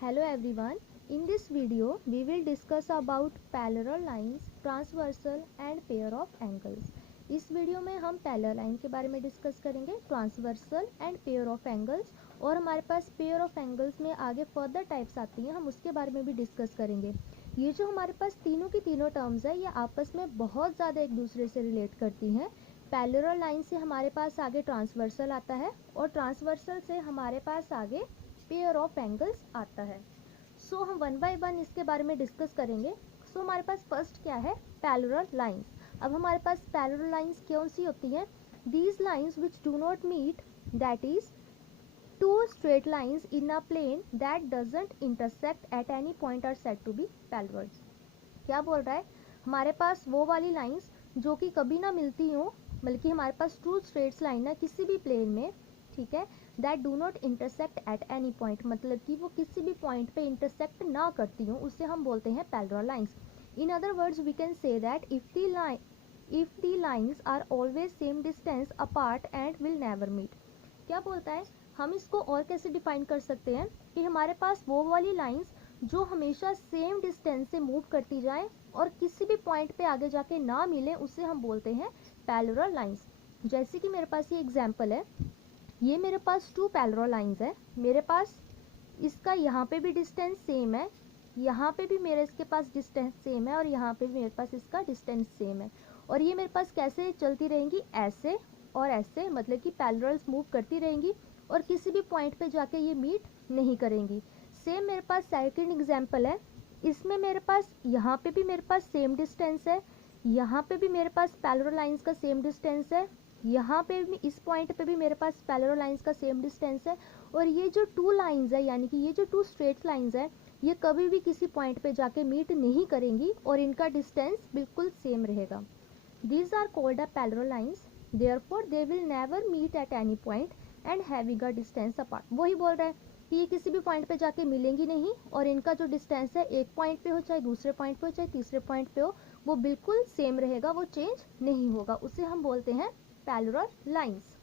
Hello everyone. In this video, we will discuss about parallel lines, transversal and pair of angles. इस video में हम parallel line के बारे में discuss करेंगे, transversal and pair of angles, और हमारे पास पेयर ऑफ एंगल्स में आगे फर्दर टाइप्स आती हैं, हम उसके बारे में भी डिस्कस करेंगे। ये जो हमारे पास तीनों की तीनों टर्म्स है, ये आपस में बहुत ज़्यादा एक दूसरे से रिलेट करती हैं। पैरेलल लाइन से हमारे पास आगे ट्रांसवर्सल आता है और ट्रांसवर्सल से हमारे पास आगे पेयर ऑफ एंगल्स आता है। सो हम वन बाय वन इसके बारे में डिस्कस करेंगे। सो हमारे पास फर्स्ट क्या है, पैरेलल लाइंस। अब हमारे पास पैरेलल लाइंस कौन सी होती हैं? These lines which do not meet, that is two straight lines in a plane that doesn't intersect at any point are said to be parallel. क्या बोल रहा है? हमारे पास वो वाली लाइंस जो कि कभी ना मिलती हो, बल्कि हमारे पास टू स्ट्रेट लाइन है किसी भी प्लेन में, ठीक है, that do not intersect at any point, मतलब कि वो किसी भी पॉइंट पे इंटरसेक्ट ना करती हो, उससे हम बोलते हैं parallel lines. In other words we can say that if the lines are always same distance apart and will never meet. क्या बोलता है? हम इसको और कैसे डिफाइन कर सकते हैं कि हमारे पास वो वाली लाइंस जो हमेशा सेम डिस्टेंस से मूव करती जाए और किसी भी पॉइंट पे आगे जाके ना मिले, उससे हम बोलते हैं पैरेलल लाइंस। जैसे कि मेरे पास ये एग्जांपल है, ये मेरे पास टू पैरेलल लाइंस है, मेरे पास इसका यहाँ पे भी डिस्टेंस सेम है, यहाँ पे भी मेरे इसके पास डिस्टेंस सेम है, और यहाँ पे भी मेरे पास इसका डिस्टेंस सेम है, और ये मेरे पास कैसे चलती रहेंगी, ऐसे और ऐसे, मतलब कि पैरेलल्स मूव करती रहेंगी और किसी भी पॉइंट पे जाके ये मीट नहीं करेंगी। सेम मेरे पास सेकंड एग्जांपल है, इसमें मेरे पास यहाँ पे भी मेरे पास सेम डिस्टेंस है, यहाँ पे भी मेरे पास पैरेलल लाइंस का सेम डिस्टेंस है, यहाँ पे भी इस पॉइंट पे भी मेरे पास पैरेलल लाइंस का सेम डिस्टेंस है, और ये जो टू लाइंस है, यानी कि ये जो टू स्ट्रेट लाइंस है, ये कभी भी किसी पॉइंट पे जाके मीट नहीं करेंगी और इनका डिस्टेंस बिल्कुल सेम रहेगा। These are called a parallel lines, therefore they will never meet at any point and having a distance apart। वही बोल रहा है कि ये किसी भी पॉइंट पे जाके मिलेंगी नहीं, और इनका जो डिस्टेंस है एक पॉइंट पे हो, चाहे दूसरे पॉइंट पे हो, चाहे तीसरे पॉइंट पे हो, वो बिल्कुल सेम रहेगा, वो चेंज नहीं होगा, उसे हम बोलते हैं पैरेलल लाइंस।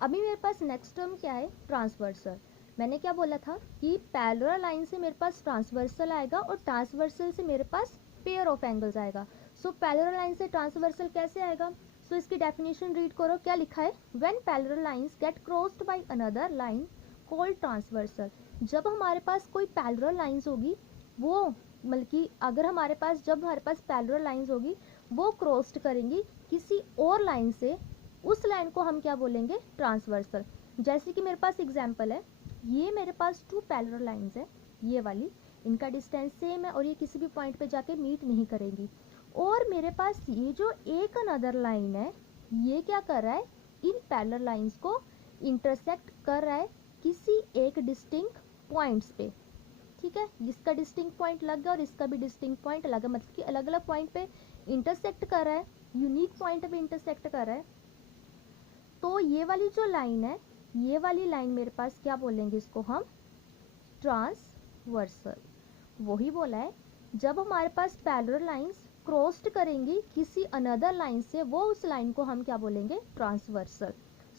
अभी मेरे पास नेक्स्ट टर्म क्या है, ट्रांसवर्सल। मैंने क्या बोला था कि पैरेलल लाइन से मेरे पास ट्रांसवर्सल आएगा और ट्रांसवर्सल से मेरे पास पेयर ऑफ एंगल्स आएगा। सो पैरेलल लाइन से ट्रांसवर्सल कैसे आएगा? सो इसकी डेफिनेशन रीड करो, क्या लिखा है, when parallel lines get crossed by another line called transversal. जब हमारे पास कोई पैरेलल लाइंस होगी, वो बल्कि अगर हमारे पास जब हमारे पास पैरेलल लाइंस होगी, वो क्रॉस्ड करेंगी किसी और लाइन से, उस लाइन को हम क्या बोलेंगे, ट्रांसवर्सल। जैसे कि मेरे पास एग्जांपल है, ये मेरे पास टू पैरेलल लाइंस है, ये वाली, इनका डिस्टेंस सेम है और ये किसी भी पॉइंट पे जाके मीट नहीं करेंगी, और मेरे पास ये जो एक अनदर लाइन है, ये क्या कर रहा है, इन पैरेलल लाइंस को इंटरसेक्ट कर रहा है किसी एक डिस्टिंक्ट पॉइंट्स पे, ठीक है, जिसका डिस्टिंक्ट पॉइंट लग गया और इसका भी डिस्टिंक्ट पॉइंट अलग है, मतलब कि अलग अलग पॉइंट पे इंटरसेक्ट कर रहा है, यूनिक पॉइंट पे इंटरसेक्ट कर रहा है। तो ये वाली जो लाइन है, ये वाली लाइन मेरे पास क्या बोलेंगे, इसको हम ट्रांसवर्सल। वही बोला है, जब हमारे पास पैरेलल लाइंस क्रॉस्ड करेंगी किसी अनदर लाइन से, वो उस लाइन को हम क्या बोलेंगे, ट्रांसवर्सल।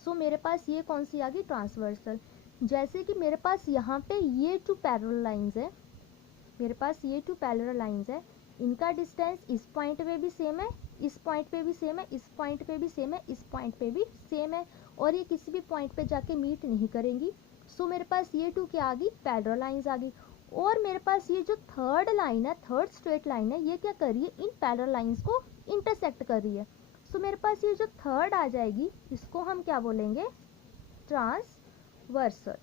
सो मेरे पास ये कौन सी आ गई, ट्रांसवर्सल। जैसे कि मेरे पास यहाँ पे ये टू पैरेलल लाइंस है, मेरे पास ये टू पैरेलल लाइंस है, इनका डिस्टेंस इस पॉइंट पे भी सेम है, इस पॉइंट पे भी सेम है, इस पॉइंट पे भी सेम है, इस पॉइंट पे भी सेम है, और ये किसी भी पॉइंट पे जाके मीट नहीं करेंगी। सो मेरे पास ये टू क्या आ गई, पैरेलल लाइंस आ गई। और मेरे पास ये जो थर्ड लाइन है, थर्ड स्ट्रेट लाइन है, ये क्या कर रही है, इन पैरेलल लाइंस को इंटरसेक्ट कर रही है। सो मेरे पास ये जो थर्ड आ जाएगी, इसको हम क्या बोलेंगे, ट्रांसवर्सल।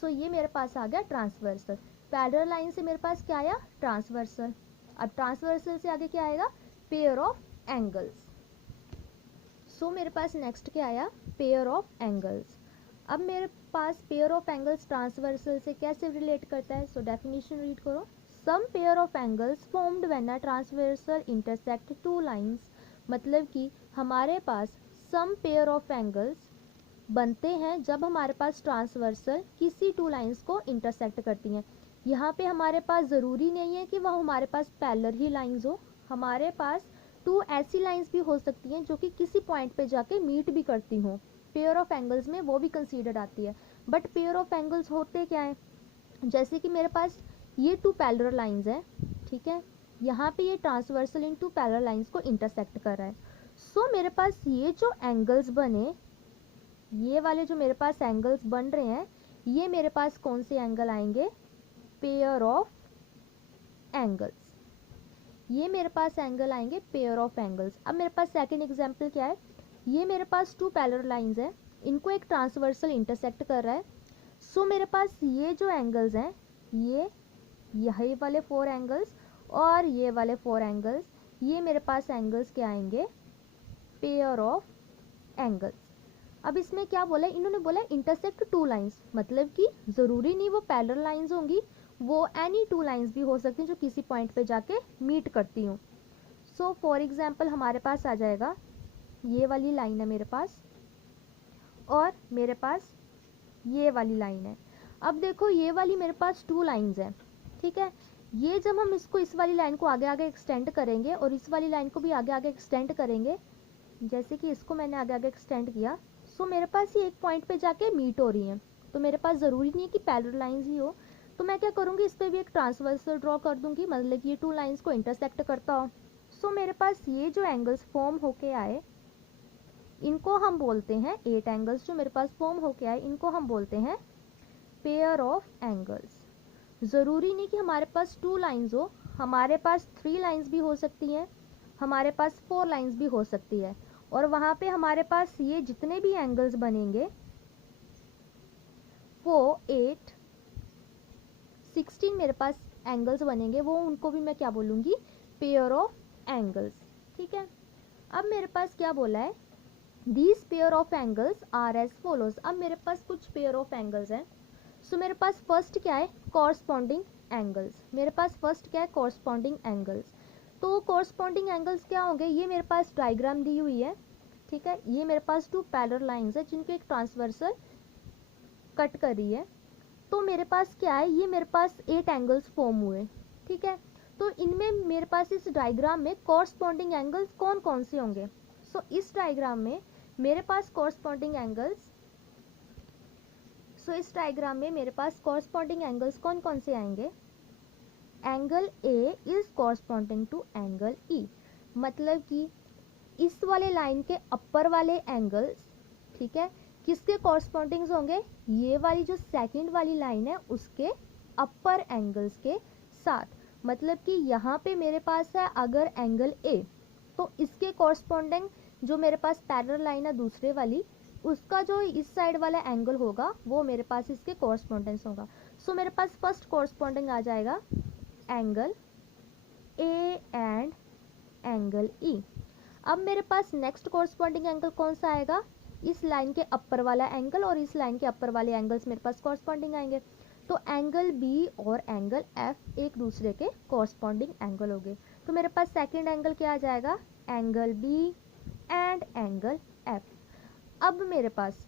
सो ये मेरे पास आ गया ट्रांसवर्सल। पैरेलल लाइन से मेरे पास क्या आया, ट्रांसवर्सल। अब ट्रांसवर्सल से आगे क्या आएगा, पेयर ऑफ एंगल्स। सो मेरे पास नेक्स्ट क्या आया, पेयर ऑफ एंगल्स। अब मेरे पास पेयर ऑफ एंगल्स ट्रांसवर्सल से कैसे रिलेट करता है? सो डेफिनेशन रीड करो, some pair of angles formed when a transversal intersect two lines. मतलब कि हमारे पास सम पेयर ऑफ एंगल्स बनते हैं जब हमारे पास ट्रांसवर्सल किसी टू लाइंस को इंटरसेक्ट करती हैं। यहाँ पे हमारे पास ज़रूरी नहीं है कि वह हमारे पास पैरेलल ही लाइंस हो, हमारे पास टू ऐसी लाइंस भी हो सकती हैं जो कि किसी पॉइंट पे जाके मीट भी करती हों, पेयर ऑफ एंगल्स में वो भी कंसीडर आती है। बट पेयर ऑफ एंगल्स होते क्या है, जैसे कि मेरे पास ये टू पैरेलल लाइंस हैं, ठीक है, यहाँ पे ये ट्रांसवर्सल इन टू पैरेलल लाइंस को इंटरसेक्ट कर रहा है। सो मेरे पास ये जो एंगल्स बने, ये वाले जो मेरे पास एंगल्स बन रहे हैं, ये मेरे पास कौन से एंगल आएंगे, पेयर ऑफ एंगल्स। ये मेरे पास एंगल आएंगे पेयर ऑफ एंगल्स। अब मेरे पास सेकंड एग्जांपल क्या है, ये मेरे पास टू पैरेलल लाइंस हैं, इनको एक ट्रांसवर्सल इंटरसेक्ट कर रहा है। सो मेरे पास ये जो एंगल्स हैं, यही वाले 4 एंगल्स और ये वाले 4 एंगल्स, ये मेरे पास एंगल्स क्या आएंगे, पेयर ऑफ एंगल्स। अब इसमें क्या बोला है, इन्होंने बोला इंटरसेक्ट टू लाइंस, मतलब कि ज़रूरी नहीं वो पैरेलल लाइंस होंगी, वो एनी टू लाइंस भी हो सकती हैं जो किसी पॉइंट पे जाके मीट करती हूँ। सो फॉर एग्जांपल हमारे पास आ जाएगा, ये वाली लाइन है मेरे पास और मेरे पास ये वाली लाइन है। अब देखो ये वाली मेरे पास टू लाइंस हैं, ठीक है, ये जब हम इसको इस वाली लाइन को आगे आगे एक्सटेंड करेंगे और इस वाली लाइन को भी आगे आगे एक्सटेंड करेंगे, जैसे कि इसको मैंने आगे आगे एक्सटेंड किया, सो मेरे पास ये एक पॉइंट पे जाके मीट हो रही हैं। तो मेरे पास ज़रूरी नहीं है कि पैरेलल लाइंस ही हो, तो मैं क्या करूँगी, इस पर भी एक ट्रांसवर्सल ड्रॉ कर दूंगी, मतलब कि ये टू लाइंस को इंटरसेक्ट करता हो। सो मेरे पास ये जो एंगल्स फॉर्म होके आए, इनको हम बोलते हैं, 8 एंगल्स जो मेरे पास फॉर्म होके आए, इनको हम बोलते हैं पेयर ऑफ एंगल्स। ज़रूरी नहीं कि हमारे पास 2 लाइंस हो, हमारे पास 3 लाइंस भी हो सकती हैं, हमारे पास 4 लाइंस भी हो सकती है, और वहाँ पे हमारे पास ये जितने भी एंगल्स बनेंगे वो 8, 16 मेरे पास एंगल्स बनेंगे, वो उनको भी मैं क्या बोलूँगी, पेयर ऑफ एंगल्स, ठीक है। अब मेरे पास क्या बोला है, these pair of angles are as follows. अब मेरे पास कुछ पेयर ऑफ एंगल्स हैं। सो मेरे पास फर्स्ट क्या है, कॉरस्पॉन्डिंग एंगल्स। मेरे पास फर्स्ट क्या है, कॉरस्पॉन्डिंग एंगल्स। तो कॉरस्पॉन्डिंग एंगल्स क्या होंगे, ये मेरे पास डायग्राम दी हुई है, ठीक है, ये मेरे पास टू पैरेलल लाइंस है जिनको एक ट्रांसवर्सल कट कर रही है। तो मेरे पास क्या है, ये मेरे पास 8 एंगल्स फॉर्म हुए, ठीक है। तो इनमें मेरे पास इस डायग्राम में कॉरस्पॉन्डिंग एंगल्स कौन कौन से होंगे। सो इस डायग्राम में मेरे पास कॉरस्पॉन्डिंग एंगल्स, इस डायग्राम में मेरे पास कॉरस्पॉन्डिंग एंगल्स कौन कौन से आएंगे, angle A is corresponding to angle E, मतलब कि इस वाले लाइन के अपर वाले एंगल्स, ठीक है, किसके कॉरस्पॉन्डिंग होंगे, ये वाली जो सेकंड वाली लाइन है उसके अपर एंगल्स के साथ। मतलब कि यहाँ पे मेरे पास है अगर एंगल ए, तो इसके कॉरस्पॉन्डिंग जो मेरे पास पैरेलल लाइन है दूसरे वाली, उसका जो इस साइड वाला एंगल होगा वो मेरे पास इसके कॉरस्पॉन्डेंस होगा। सो मेरे पास फर्स्ट कॉरस्पॉन्डिंग आ जाएगा एंगल ए एंड एंगल ई। अब मेरे पास नेक्स्ट कॉरस्पॉन्डिंग एंगल कौन सा आएगा, इस लाइन के अपर वाला एंगल और इस लाइन के अपर वाले एंगल्स मेरे पास कॉरस्पॉन्डिंग आएंगे। तो एंगल बी और एंगल एफ एक दूसरे के कॉरस्पॉन्डिंग एंगल हो गए। तो मेरे पास सेकंड एंगल क्या आ जाएगा, angle B and angle F. अब मेरे पास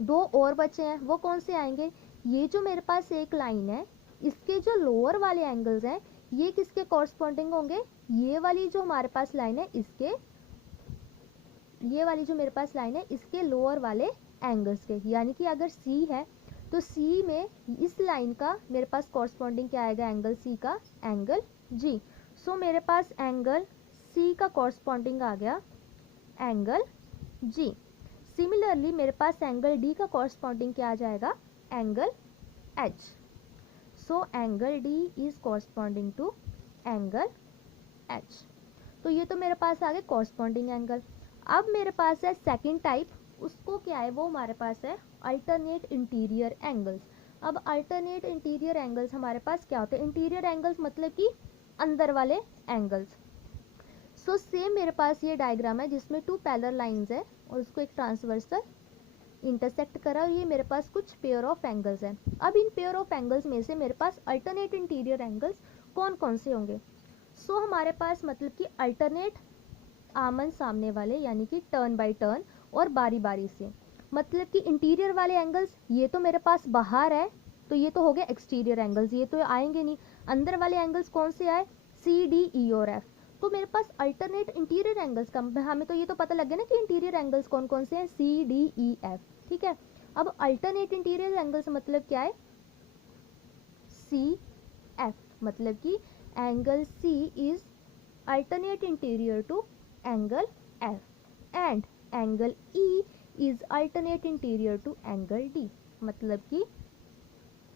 2 और बचे हैं, वो कौन से आएंगे, ये जो मेरे पास एक लाइन है इसके जो लोअर वाले एंगल्स हैं ये किसके कॉरस्पॉन्डिंग होंगे, ये वाली जो हमारे पास लाइन है इसके, ये वाली जो मेरे पास लाइन है इसके लोअर वाले एंगल्स के। यानी कि अगर सी है तो सी में इस लाइन का मेरे पास कॉरस्पॉन्डिंग क्या आएगा, एंगल सी का एंगल जी। सो मेरे पास एंगल सी का कॉरस्पॉन्डिंग आ गया एंगल जी। सिमिलरली मेरे पास एंगल डी का कॉरस्पॉन्डिंग क्या आ जाएगा, angle H. So angle D is corresponding to angle H. तो ये तो मेरे पास आ गए कॉरस्पॉन्डिंग एंगल। अब मेरे पास है सेकंड टाइप, उसको क्या है, वो हमारे पास है अल्टरनेट इंटीरियर एंगल्स। अब अल्टरनेट इंटीरियर एंगल्स हमारे पास क्या होते हैं, इंटीरियर एंगल्स मतलब कि अंदर वाले एंगल्स। सो सेम मेरे पास ये डायग्राम है जिसमें 2 पैरेलल लाइंस है और उसको एक ट्रांसवर्सल इंटरसेक्ट करा, और ये मेरे पास कुछ पेयर ऑफ एंगल्स हैं। अब इन पेयर ऑफ एंगल्स में से मेरे पास अल्टरनेट इंटीरियर एंगल्स कौन कौन से होंगे। सो हमारे पास मतलब कि अल्टरनेट आमन सामने वाले, यानी कि टर्न बाय टर्न और बारी बारी से। मतलब कि इंटीरियर वाले एंगल्स ये तो मेरे पास बाहर है, तो ये तो हो गया एक्सटीरियर एंगल्स, ये तो आएंगे नहीं। अंदर वाले एंगल्स कौन से आए, सी डी ई और एफ। तो मेरे पास अल्टरनेट इंटीरियर एंगल्स का हमें तो ये तो पता लग गया ना कि इंटीरियर एंगल्स कौन कौन से हैं, सी डी ई एफ, ठीक है। अब अल्टरनेट इंटीरियर एंगल्स मतलब क्या है, सी एफ, मतलब कि angle C is alternate interior to angle F and angle E is alternate interior to angle D, मतलब कि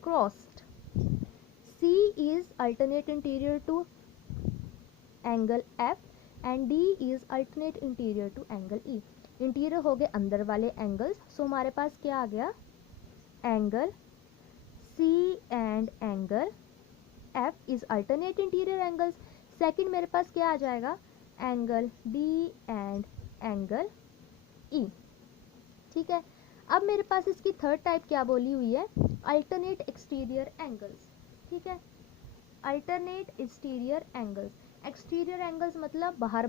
crossed. C is alternate interior to angle F and D is alternate interior to angle E. Interior हो गए अंदर वाले angles, सो हमारे पास क्या आ गया, angle C and angle F is alternate interior angles. Second मेरे पास क्या आ जाएगा, angle D and angle E। ठीक है, अब मेरे पास इसकी थर्ड टाइप क्या बोली हुई है, अल्टरनेट एक्सटीरियर एंगल्स। ठीक है, alternate exterior angles, exterior angles मतलब बाहर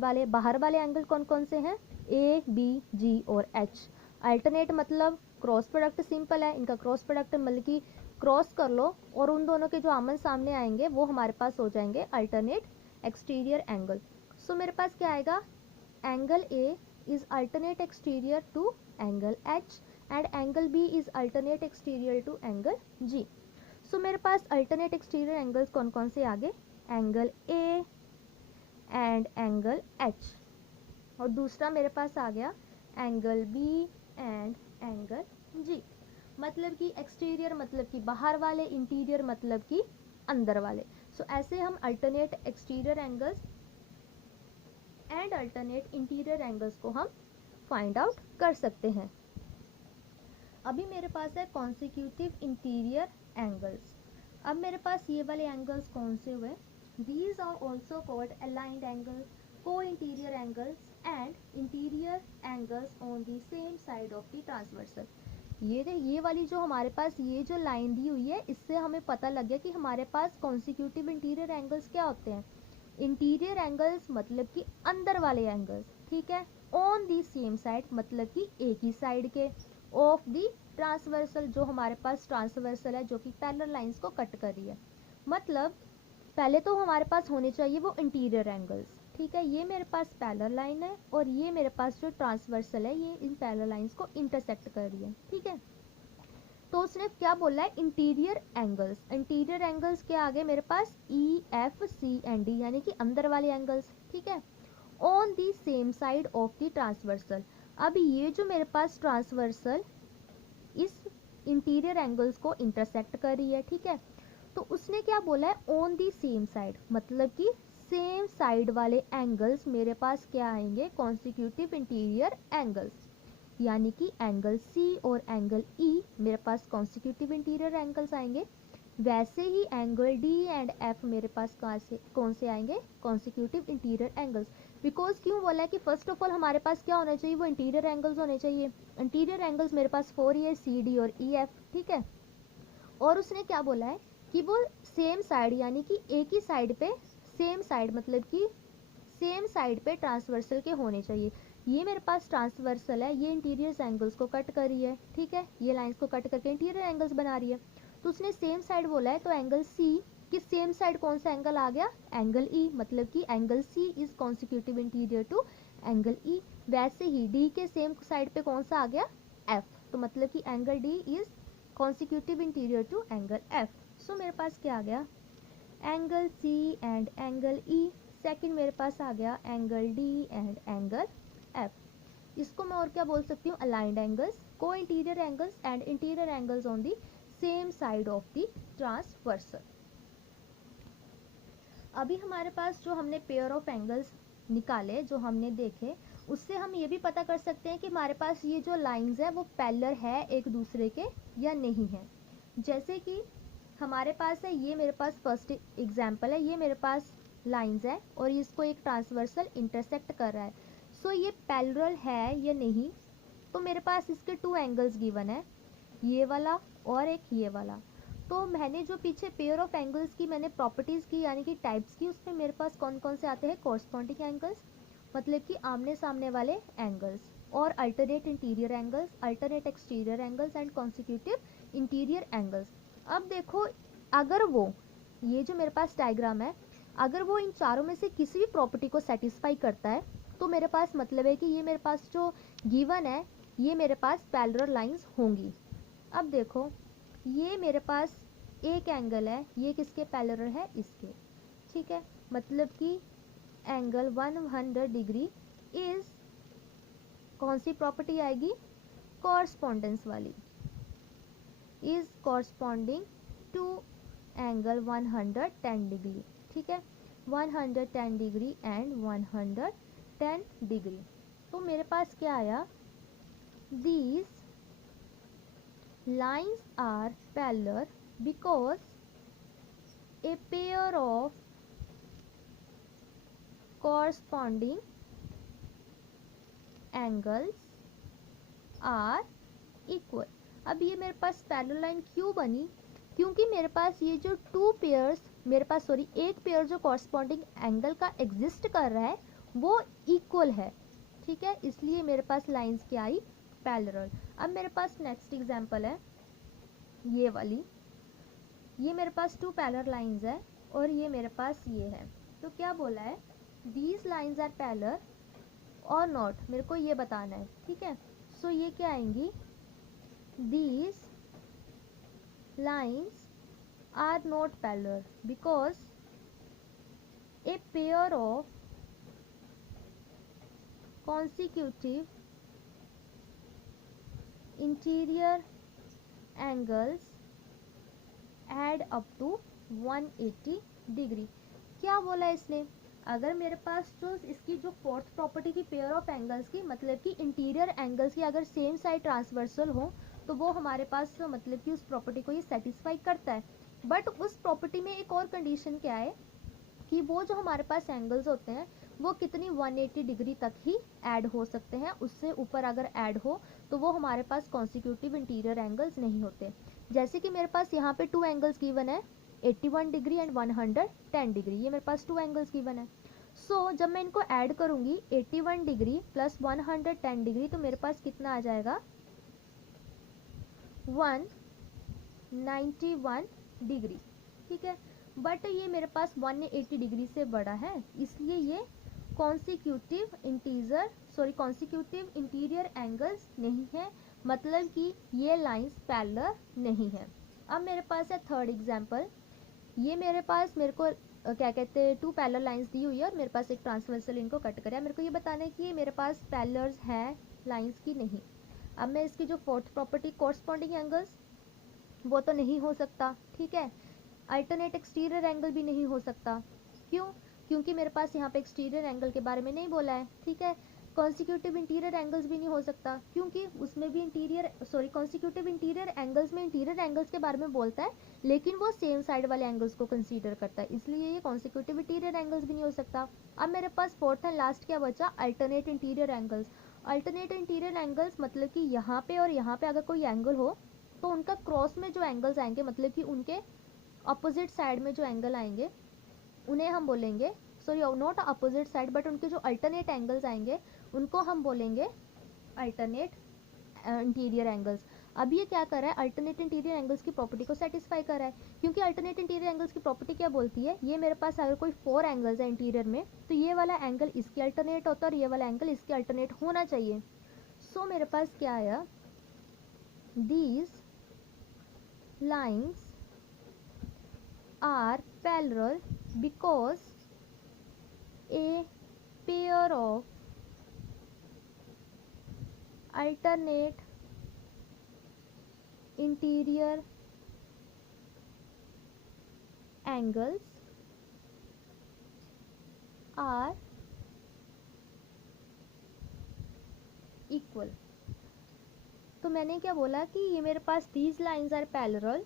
वाले एंगल कौन कौन से हैं, ए बी जी और एच। अल्टरनेट मतलब क्रॉस प्रोडक्ट, सिंपल है, इनका क्रॉस प्रोडक्ट मतलब कि क्रॉस कर लो और उन दोनों के जो आमन सामने आएंगे वो हमारे पास हो जाएंगे अल्टरनेट एक्सटीरियर एंगल। सो मेरे पास क्या आएगा, angle A is alternate exterior to angle H and angle B is alternate exterior to angle G. So मेरे पास अल्टरनेट एक्सटीरियर एंगल्स कौन कौन से आगे, angle A and angle H, और दूसरा मेरे पास आ गया angle B and angle G. मतलब कि एक्सटीरियर मतलब कि बाहर वाले, इंटीरियर मतलब कि अंदर वाले। सो ऐसे हम alternate exterior angles and alternate interior angles को हम फाइंड आउट कर सकते हैं। अभी मेरे पास है कॉन्सिक्यूटिव इंटीरियर एंगल्स। अब मेरे पास ये वाले एंगल्स कौन से हुए, these are also called allied angles, co interior angles and interior angles on the same side of the transversal. ये वाली जो हमारे पास ये जो लाइन दी हुई है, इससे हमें पता लग गया कि हमारे पास कॉन्सिक्यूटिव इंटीरियर एंगल्स क्या होते हैं। इंटीरियर एंगल्स मतलब कि अंदर वाले एंगल्स, ठीक है, ऑन दी सेम साइड मतलब कि एक ही साइड के, ऑफ दी ट्रांसवर्सल जो हमारे पास ट्रांसवर्सल है जो कि पैरेलल लाइंस को कट कर रही है। मतलब पहले तो हमारे पास होने चाहिए वो इंटीरियर एंगल्स, ठीक है, ये मेरे पास पैरेलल लाइन है और ये मेरे पास जो ट्रांसवर्सल है ये इन पैरेलल लाइंस को इंटरसेक्ट कर रही है। ठीक है, तो उसने क्या बोला है, इंटीरियर एंगल्स। इंटीरियर एंगल्स के आगे मेरे पास E F C and D यानी कि अंदर वाले एंगल्स। ठीक है, on the same side of the transversal. अब ये जो मेरे पास ट्रांसवर्सल इस इंटीरियर एंगल्स को इंटरसेक्ट कर रही है। ठीक है, तो उसने क्या बोला है, ऑन दी सेम साइड मतलब कि सेम साइड वाले एंगल्स मेरे पास क्या आएंगे, कॉन्सिक्यूटिव इंटीरियर एंगल्स, यानी कि एंगल सी और एंगल ई मेरे पास कॉन्सिक्यूटिव इंटीरियर एंगल्स आएंगे। वैसे ही एंगल डी एंड एफ मेरे पास कौन से आएंगे, कॉन्सिक्यूटिव इंटीरियर एंगल्स। बिकॉज क्यों बोला है कि फर्स्ट ऑफ ऑल हमारे पास क्या होना चाहिए, वो इंटीरियर एंगल्स होने चाहिए। इंटीरियर एंगल्स मेरे पास 4 है, सी डी और ई एफ। ठीक है, और उसने क्या बोला है कि वो सेम साइड यानी कि एक ही साइड पे, सेम साइड मतलब कि सेम साइड पे ट्रांसवर्सल के होने चाहिए। ये मेरे पास ट्रांसवर्सल है, ये इंटीरियर एंगल्स को कट कर रही है। ठीक है, ये लाइंस को कट करके इंटीरियर एंगल्स बना रही है। तो उसने सेम साइड बोला है, तो एंगल सी की सेम साइड कौन सा एंगल आ गया, एंगल ई, मतलब कि angle C is consecutive interior to angle E. वैसे ही डी के सेम साइड पे कौन सा आ गया, एफ, तो मतलब कि angle D is consecutive interior to angle F. So मेरे पास क्या आ गया, angle C and angle E. Second मेरे पास आ गया angle D and angle F. इसको मैं और क्या बोल सकती हूँ, allied angles, co interior angles and interior angles on the same side of the transversal. अभी हमारे पास जो हमने पेयर ऑफ एंगल्स निकाले, जो हमने देखे, उससे हम ये भी पता कर सकते हैं कि हमारे पास ये जो लाइंस है वो पैरेलल है एक दूसरे के या नहीं है। जैसे कि हमारे पास है, ये मेरे पास फर्स्ट एग्जांपल है, ये मेरे पास लाइंस है और इसको एक ट्रांसवर्सल इंटरसेक्ट कर रहा है। सो ये पैरेलल है या नहीं, तो मेरे पास इसके 2 एंगल्स गिवन है, ये वाला और एक ये वाला। तो मैंने जो पीछे पेयर ऑफ एंगल्स की मैंने प्रॉपर्टीज़ की यानी कि टाइप्स की, उसमें मेरे पास कौन कौन से आते हैं, कॉरस्पॉन्डिंग एंगल्स मतलब कि आमने सामने वाले एंगल्स, और alternate interior angles, alternate exterior angles and consecutive interior angles. अब देखो, अगर वो ये जो मेरे पास डायग्राम है, अगर वो इन चारों में से किसी भी प्रॉपर्टी को सेटिस्फाई करता है, तो मेरे पास मतलब है कि ये मेरे पास जो गिवन है ये मेरे पास पैरेलल लाइंस होंगी। अब देखो ये मेरे पास एक एंगल है, ये किसके पैरेलल है, इसके, ठीक है। मतलब कि एंगल 100 डिग्री इज कौन सी प्रॉपर्टी आएगी, कॉरस्पॉन्डेंस वाली, is corresponding to angle 110 degree, ठीक है। 110 डिग्री एंड 110 डिग्री। तो मेरे पास क्या आया, these lines are parallel because a pair of corresponding angles are equal। अब ये मेरे पास पैरेलल लाइन क्यों बनी, क्योंकि मेरे पास ये जो टू पेयर्स मेरे पास सॉरी एक पेयर जो कॉरस्पॉन्डिंग एंगल का एग्जिस्ट कर रहा है वो इक्वल है, ठीक है, इसलिए मेरे पास लाइंस क्या आई, पैरेलल। अब मेरे पास नेक्स्ट एग्जांपल है ये वाली, ये मेरे पास टू पैरेलल लाइंस है और ये मेरे पास ये है। तो क्या बोला है, दीज लाइंस आर पैरेलल और नॉट, मेरे को ये बताना है, ठीक है। सो ये क्या आएंगी, these lines are not parallel because a pair of consecutive interior angles add up to 180 degree. क्या बोला इसने, अगर मेरे पास जो इसकी जो फोर्थ प्रॉपर्टी की पेयर ऑफ एंगल्स की मतलब कि इंटीरियर एंगल्स की अगर सेम साइड ट्रांसवर्सल हो तो वो हमारे पास मतलब कि उस प्रॉपर्टी को ये सेटिस्फाई करता है। बट उस प्रॉपर्टी में एक और कंडीशन क्या है कि वो जो हमारे पास एंगल्स होते हैं वो कितनी 180 डिग्री तक ही ऐड हो सकते हैं, उससे ऊपर अगर ऐड हो तो वो हमारे पास कॉन्सिक्यूटिव इंटीरियर एंगल्स नहीं होते। जैसे कि मेरे पास यहाँ पे टू एंगल्स गिवन है 81 डिग्री एंड 110 डिग्री, ये मेरे पास टू एंगल्स गिवन है। सो जब मैं इनको ऐड करूंगी 81 डिग्री प्लस 110 डिग्री तो मेरे पास कितना आ जाएगा 191 डिग्री, ठीक है। बट ये मेरे पास 180 डिग्री से बड़ा है इसलिए ये कॉन्सिक्यूटिव इंटीरियर एंगल्स नहीं है, मतलब कि ये लाइंस पैरेलल नहीं है। अब मेरे पास है थर्ड एग्जांपल, ये मेरे को क्या कहते हैं टू पैरेलल लाइंस दी हुई है और मेरे पास एक ट्रांसवर्सल इनको कट करा है। मेरे को ये बताना है कि ये मेरे पास पैरेलल्स है लाइंस की नहीं। अब मैं इसकी जो फोर्थ प्रॉपर्टी कॉरस्पॉन्डिंग एंगल्स वो तो नहीं हो सकता, ठीक है। अल्टरनेट एक्सटीरियर एंगल भी नहीं हो सकता, क्यों, क्योंकि मेरे पास यहाँ पे एक्सटीरियर एंगल के बारे में नहीं बोला है, ठीक है। कॉन्सिक्यूटिव इंटीरियर एंगल्स भी नहीं हो सकता क्योंकि उसमें भी कॉन्सिक्यूटिव इंटीरियर एंगल्स में इंटीरियर एंगल्स के बारे में बोलता है लेकिन वो सेम साइड वाले एंगल्स को कंसीडर करता है, इसलिए ये कॉन्सिक्यूटिव इंटीरियर एंगल्स भी नहीं हो सकता। अब मेरे पास फोर्थ एंड लास्ट क्या बचा, alternate interior angles. Alternate interior angles मतलब कि यहाँ पे और यहाँ पे अगर कोई एंगल हो तो उनका क्रॉस में जो एंगल्स आएंगे मतलब कि उनके अपोजिट साइड में जो एंगल आएंगे उन्हें हम बोलेंगे नॉट अपोजिट साइड बट उनके जो अल्टरनेट एंगल्स आएंगे उनको हम बोलेंगे अल्टरनेट इंटीरियर एंगल्स। अब ये क्या कर रहा है, अल्टरनेट इंटीरियर एंगल्स की प्रॉपर्टी को सेटिस्फाई कर रहा है, क्योंकि अल्टरनेट इंटीरियर एंगल्स की प्रॉपर्टी क्या बोलती है, ये मेरे पास अगर कोई फोर एंगल्स है इंटीरियर में तो ये वाला एंगल इसके अल्टरनेट होता है और ये वाला एंगल इसके अल्टरनेट होना चाहिए। सो मेरे पास क्या आया, these lines are parallel because a pair of alternate interior angles are equal। तो मैंने क्या बोला कि ये मेरे पास these lines are parallel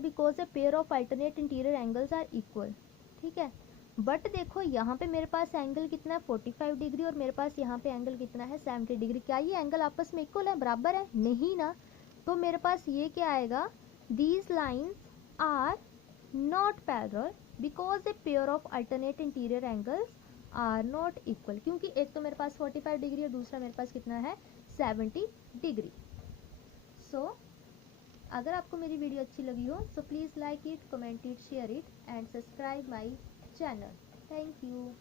because a pair of alternate interior angles are equal, ठीक है। बट देखो यहाँ पे मेरे पास एंगल कितना है 45 डिग्री और मेरे पास यहाँ पे एंगल कितना है 70 डिग्री, क्या ये एंगल आपस में इक्वल है, बराबर है, नहीं ना। तो मेरे पास ये क्या आएगा, these lines are not parallel because a pair of alternate interior angles are not equal, क्योंकि एक तो मेरे पास 45 डिग्री और दूसरा मेरे पास कितना है 70 डिग्री। सो अगर आपको मेरी वीडियो अच्छी लगी हो so please like it, comment it, share it and subscribe my channel. Thank you.